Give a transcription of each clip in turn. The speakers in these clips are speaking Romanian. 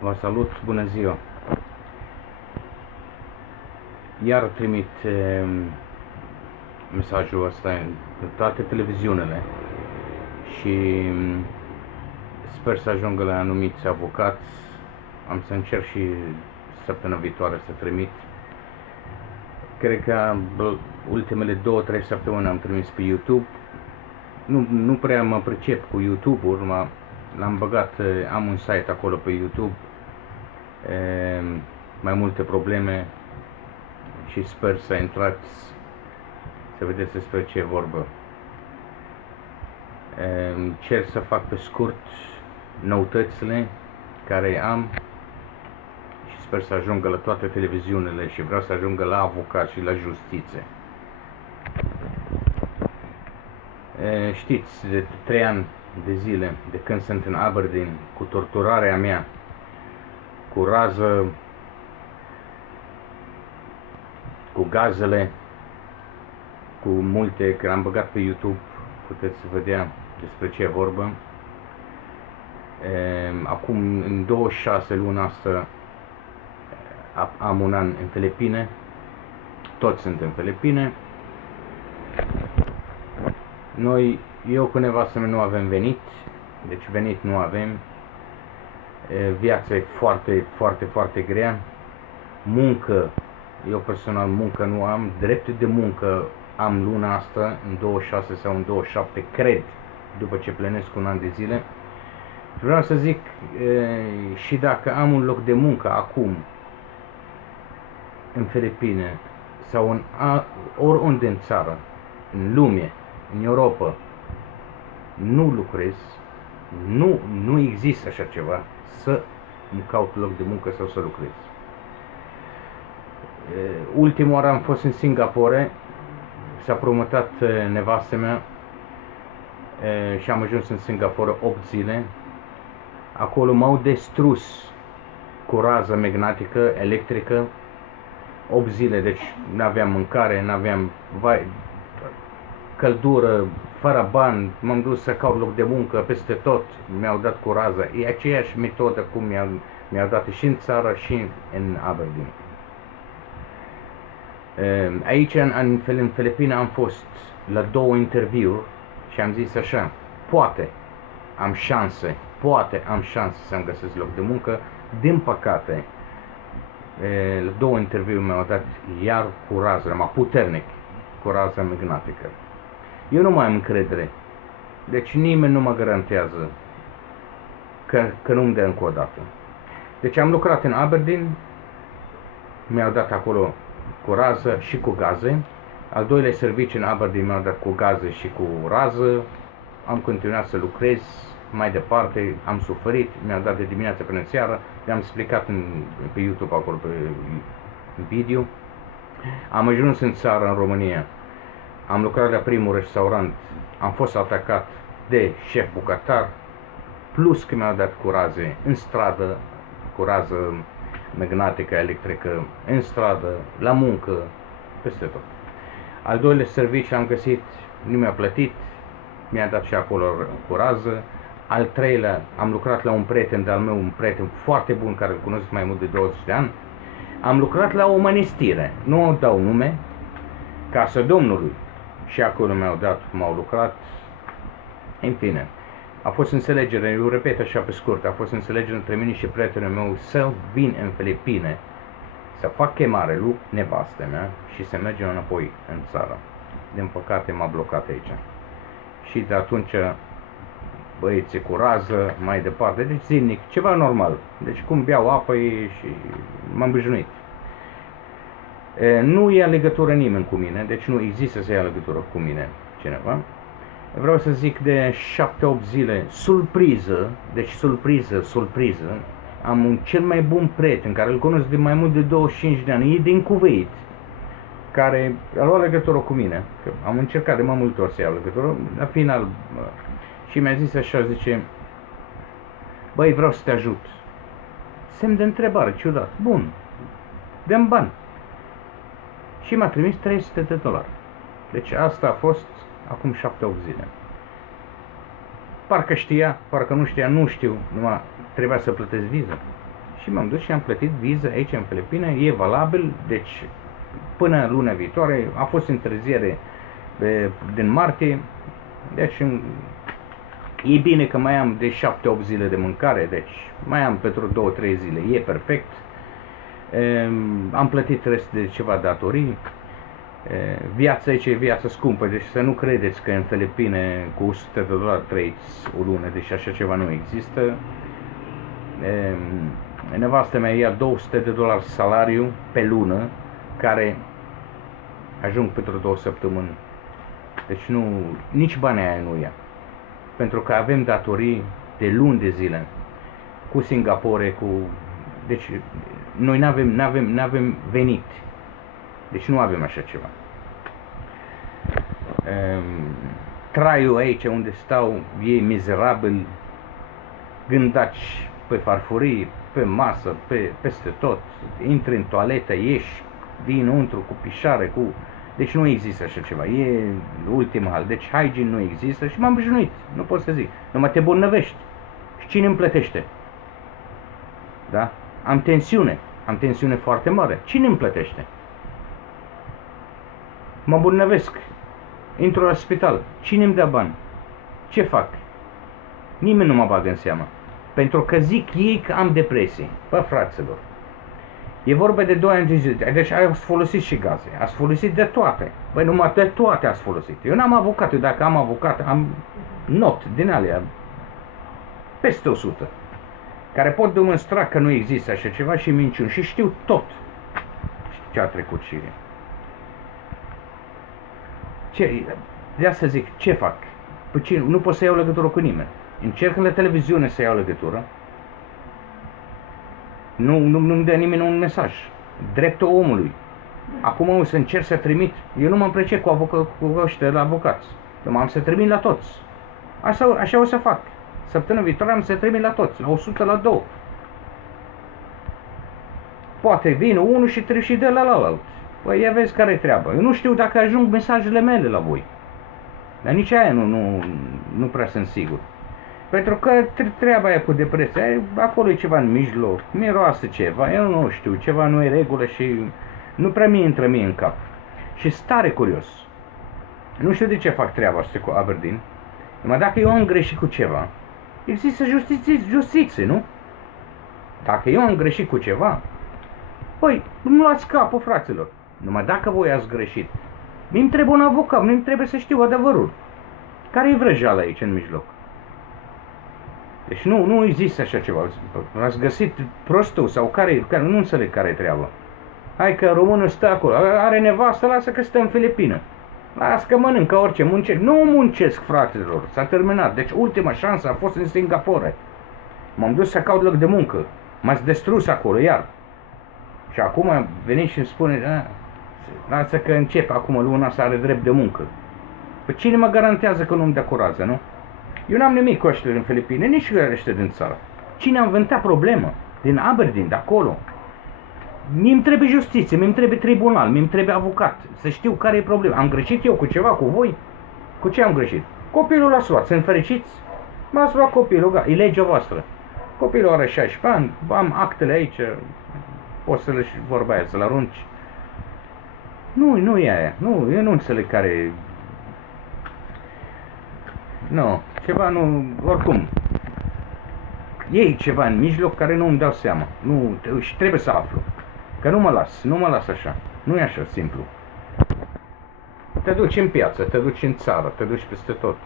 Vă salut, bună ziua! Iar trimit mesajul ăsta în toate televiziunile și sper să ajungă la anumiți avocați. Am să încerc și săptămâna viitoare să trimit. Cred că ultimele 2-3 săptămâni am trimis pe YouTube. Nu prea mă pricep cu YouTube-ul, l-am băgat, am un site acolo pe YouTube, mai multe probleme și sper să intrați să vedeți despre ce e vorbă. Cer să fac pe scurt noutățile care am și sper să ajungă la toate televiziunile și vreau să ajungă la avocat și la justiție. Știți, de 3 ani de zile de când sunt în Aberdeen, cu torturarea mea, cu rază, cu gazele, cu multe, că am băgat pe YouTube, puteți vedea despre ce e vorbă. Acum, în 26 luna asta, am un an în Filipine, toți sunt în Filipine. Eu cu nevastă mea nu avem venit, deci venit nu avem. Viața e foarte, foarte, foarte grea. Muncă, eu personal muncă nu am, dreptul de muncă am luna asta, în 26 sau în 27, cred, după ce plenesc un an de zile. Vreau să zic, și dacă am un loc de muncă acum, în Filipine, sau oriunde în țară, în lume, în Europa, nu lucrez, nu există așa ceva, să îmi caut loc de muncă sau să lucrez. Ultima oară am fost în Singapore, s-a promutat nevastă mea și am ajuns în Singapore 8 zile. Acolo m-au distrus cu rază magnetică, electrică, 8 zile, deci n-aveam mâncare, n-aveam căldură, fără bani, m-am dus să caut loc de muncă peste tot, mi-au dat cu rază. E aceeași metodă cum mi-au dat și în țară și în Aberdeen. Aici, în Filipine, am fost la 2 interviuri și am zis așa, poate am șanse să-mi găsesc loc de muncă. Din păcate, la 2 interviuri mi-au dat iar cu rază, mai puternic, cu rază magnetică. Eu nu mai am încredere, deci nimeni nu mă garantează că nu-mi dă încă o dată. Deci am lucrat în Aberdeen, mi-au dat acolo cu rază și cu gaze. Al doilea serviciu în Aberdeen mi-au dat cu gaze și cu rază. Am continuat să lucrez mai departe, am suferit, mi-au dat de dimineață până seara, le-am explicat pe YouTube acolo, pe video. Am ajuns în țară, în România. Am lucrat la primul restaurant, am fost atacat de șef bucătar, plus că mi-au dat cu raze în stradă, cu rază magnetică, electrică, în stradă, la muncă, peste tot. Al doilea serviciu am găsit, nu mi-a plătit, mi-a dat și acolo cu rază. Al treilea, am lucrat la un prieten de-al meu, un prieten foarte bun, care îl cunosc mai mult de 20 de ani. Am lucrat la o mănăstire, nu dau nume, Casa Domnului. Și acolo m-au lucrat, în fine. A fost înțelegere, eu repet așa pe scurt, a fost înțelegere între mine și prietenul meu să vin în Filipine, să fac chemare lui nevastă mea și să mergem înapoi în țară. Din păcate m-a blocat aici. Și de atunci băieții cu rază, mai departe, deci zilnic, ceva normal. Deci cum beau apă și m-am obișnuit. Nu ia legătură nimeni cu mine, deci nu există să ia legătură cu mine cineva. Vreau să zic de 7-8 zile, surpriză, deci surpriză, am un cel mai bun prieten, care îl cunosc de mai mult de 25 de ani, e din Kuwait, care a luat legătură cu mine, că am încercat de mai multe ori să iau legătură, la final, și mi-a zis așa, zice, băi, vreau să te ajut. Semn de întrebare, ciudat, bun, dăm bani. Și m-a trimis $300. Deci asta a fost acum 7-8 zile. Parcă știa, parcă nu știa, nu știu, numai trebuia să plătesc viză. Și m-am dus și am plătit viză aici în Filipine, e valabil, deci până luna viitoare. A fost întârziere din martie, deci e bine că mai am de 7-8 zile de mâncare, deci mai am pentru 2-3 zile, e perfect. Am plătit rest de ceva datorii. Viața aici e viața scumpă, deci să nu credeți că în Filipine cu 100 de dolari trăiți o lună, deci așa ceva nu există. Nevastă mea ia 200 de dolari salariu pe lună, care ajung pentru 2 săptămâni. Deci nu, nici banii aia nu ia. Pentru că avem datorii de luni de zile cu Singapore, deci noi n-avem venit. Deci nu avem așa ceva. Traiul aici unde stau e mizerabil. Gândaci pe farfurii, pe masă, peste tot. Intri în toaletă, ieși, vii înăuntru cu pișare, Deci nu există așa ceva, e ultimul hal. Deci hygiene nu există și m-am obișnuit, nu pot să zic. Numai te bolnăvești. Și cine îmi plătește? Da? Am tensiune foarte mare. Cine îmi plătește? Mă îmbolnăvesc. Intru la spital. Cine îmi dă bani? Ce fac? Nimeni nu mă bagă în seamă. Pentru că zic ei că am depresie. Bă, fraților, e vorba de 2 ani de zile. Deci ați folosit și gaze. Ați folosit de toate. Băi, numai de toate ați folosit. Eu n-am avocat. Eu dacă am avocat, am not din alea peste 100. Care pot demonstra că nu există așa ceva și minciuni. Și știu tot ce a trecut și de asta zic, ce fac? Nu pot să iau legătură cu nimeni. Încerc la televiziune să iau legătură. Nu-mi dă nimeni un mesaj. Dreptul omului. Acum o să încerc să trimit. Eu nu mă împrecec cu ăștia la avocați. Eu am să trimit la toți. Așa o să fac. Săptămâna viitoare am să trimit la toți. La 100, la 2. Poate vine unul și dă la alt. Păi ia vezi care e treaba. Eu nu știu dacă ajung mesajele mele la voi. Dar nici aia nu prea sunt sigur. Pentru că treaba aia cu depresia, acolo e ceva în mijloc, miroase ceva, eu nu știu, ceva nu e regulă și nu prea mi intră mie în cap. Și stare curios. Nu știu de ce fac treaba asta cu Aberdeen, numai dacă eu am greșit cu ceva, există justiție, nu? Dacă eu am greșit cu ceva, păi, nu luați capul, fraților. Numai dacă voi ați greșit, mi-mi trebuie un avocat, mi-mi trebuie să știu adevărul. Care e vrăjeala aici în mijloc? Deci nu există așa ceva. Ați găsit prostul sau care nu înțeleg care e treaba. Hai că românul stă acolo, are nevastă, lasă că stă în Filipină. Lasă că mănâncă orice, muncesc. Nu muncesc, fraților, s-a terminat. Deci ultima șansă a fost în Singapore. M-am dus să caut loc de muncă. M-ați distrus acolo, iar. Și acum veniți și îmi spune, lasă că încep acum luna să are drept de muncă. Păi cine mă garantează că nu-mi dă curază, nu? Eu n-am nimic cu ăștia din Filipine, nici cu ăștia din țară. Cine a inventat problemă? Din Aberdeen, de acolo. Mi-mi trebuie justiție, mi-mi trebuie tribunal, mi-mi trebuie avocat. Să știu care e problema. Am greșit eu cu ceva, cu voi? Cu ce am greșit? Copilul l-ați luat, sunt fericiți? M-ați luat copilul, e legea voastră. Copilul are 16 ani, am actele aici, poți să-l vorba aia, să-l arunci. Nu e aia, eu nu înțeleg care. Nu, ceva nu, oricum. E ceva în mijloc care nu îmi dau seama. Și trebuie să aflu. Că nu mă las așa. Nu e așa simplu. Te duci în piață, te duci în țară, te duci peste tot.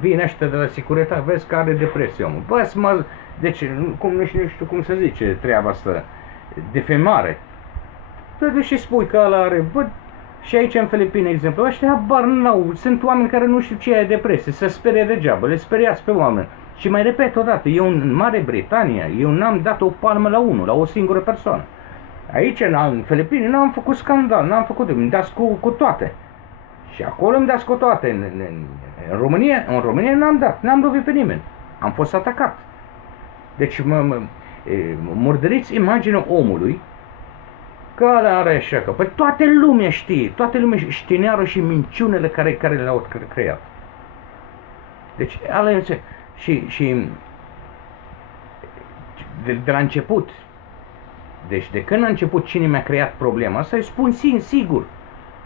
Vine ăștia de la securitate, vezi că are depresie omul. Bă, deci, nu știu cum să zice treaba asta, defamare. Te duci și spui că ăla are, și aici în Filipine, exemplu, ăștia habar n-au, sunt oameni care nu știu ce e depresie, se sperie degeaba, le speriați pe oameni. Și mai repet o dată, eu în Marea Britanie, eu n-am dat o palmă la o singură persoană. Aici, în Filipine, n-am făcut scandal, n-am făcut, îmi dați cu toate. Și acolo îmi dați cu toate. În România n-am lovit pe nimeni. Am fost atacat. Deci murdăriți imaginea omului că ăla are așa, că păi toată lumea știe, știneară și minciunele care le-au creat. Deci ăla și de la început, Deci de când a început cine mi-a creat problema asta, îi spun sigur.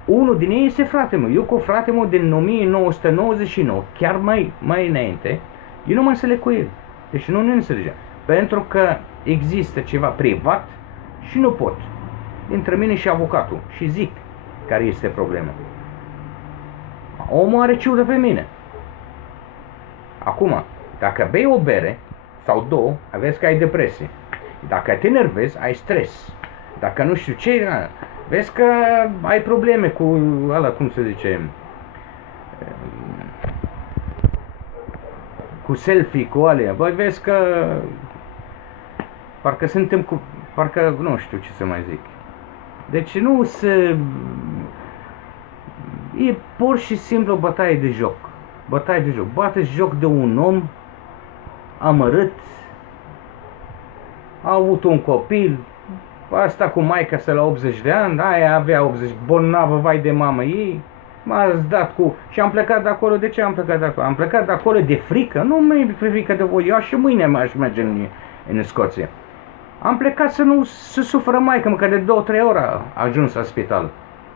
Unul din ei este frate meu. Eu cu frate meu din 1999, chiar mai înainte, eu nu mă înțeleg cu el. Deci nu ne înțelegem. Pentru că există ceva privat și nu pot. Între mine și avocatul. Și zic care este problema. Omul are ciudă pe mine. Acum, dacă bei o bere sau două, vezi că ai depresie. Dacă te enervezi, ai stres. Dacă nu știu ce, vezi că ai probleme cu ăla, cum se zice, cu selfie, cu alea. Băi, vezi că parcă suntem cu, parcă nu știu ce să mai zic. Deci nu se, e pur și simplu o bătaie de joc. Bătaie de joc. Bate joc de un om amărât, a avut un copil, asta cu maica sa la 80 de ani, aia avea 80, bolnavă, vai de mamă ei, m-a dat cu... Și am plecat de acolo. De ce am plecat de acolo? Am plecat de acolo de frică, nu mai e frică de voi, eu și mâine aș merge în Scoția. Am plecat să suferă maică-mă, că de 2-3 ore a ajuns la spital,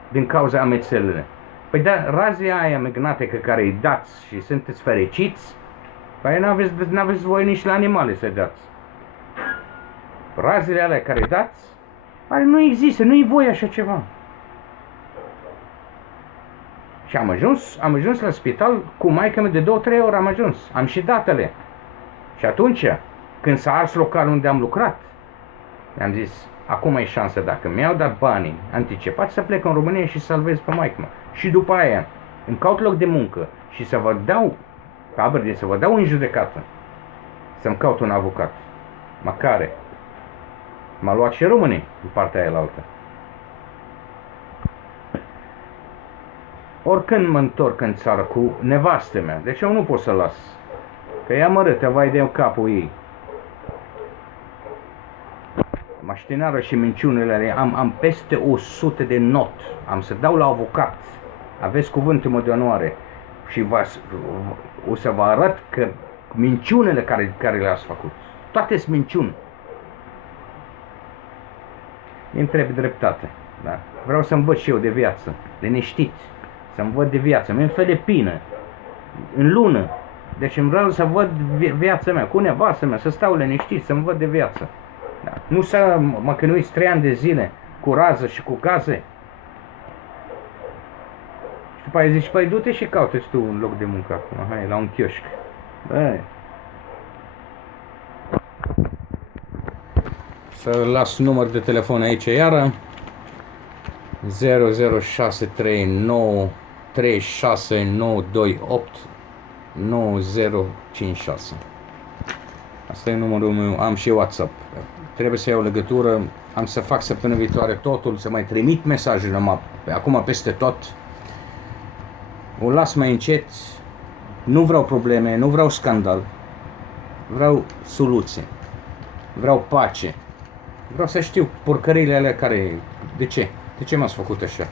din cauza amețelele. Păi da, razia aia megnatecă care îi dați și sunteți fericiți, păi n-aveți voie nici la animale să dați. Razile alea care dați, pare nu există, nu-i voie așa ceva. Și am ajuns la spital cu maică mea de 2-3 ore am ajuns. Am și datele. Și atunci, când s-a ars localul unde am lucrat, mi-am zis, acum e șansă, dacă mi-au dat banii anticipați, să plec în România și salvez pe maică mea. Și după aia îmi caut loc de muncă și să vă dau, să vă dau în judecată, să-mi caut un avocat. Măcare. M-a luat și românii în partea aia la altă. Oricând mă întorc în țară cu nevastă mea, deci eu nu pot să las. Că ea mărâtă, vai de capul ei. Maștinară și minciunile, am peste 100 de not. Am să dau la avocat. Aveți cuvântul meu de onoare. Și o să vă arăt că minciunile care le-ați făcut, toate sunt minciuni. Îmi trebuie dreptate. Da? Vreau să învăț și eu de viață, liniștit, să învăț de viață. În Filipină, în lună. Deci îmi vreau să văd viața mea, cu nevastă mea, să stau liniștit, să învăț de viață. Da? Nu să mă chinuiți 3 ani de zile cu rază și cu gaze. Și după aia zici, păi du-te și caută tu un loc de muncă acum, hai, la un chioșc. Băi. Să las număr de telefon aici iară. 00639 36928 9056. Asta e numărul meu, am și WhatsApp. Trebuie să iau legătură, am să fac săptămâna viitoare totul, să mai trimit mesajele acum peste tot. O las mai încet, nu vreau probleme, nu vreau scandal, vreau soluție, vreau pace. Vreau să știu porcările alea care... De ce? De ce m-ați făcut așa?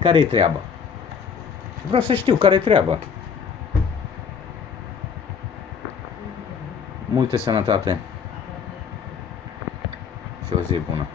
Care-i treaba? Vreau să știu care-i treaba. Multă sănătate și o zi bună.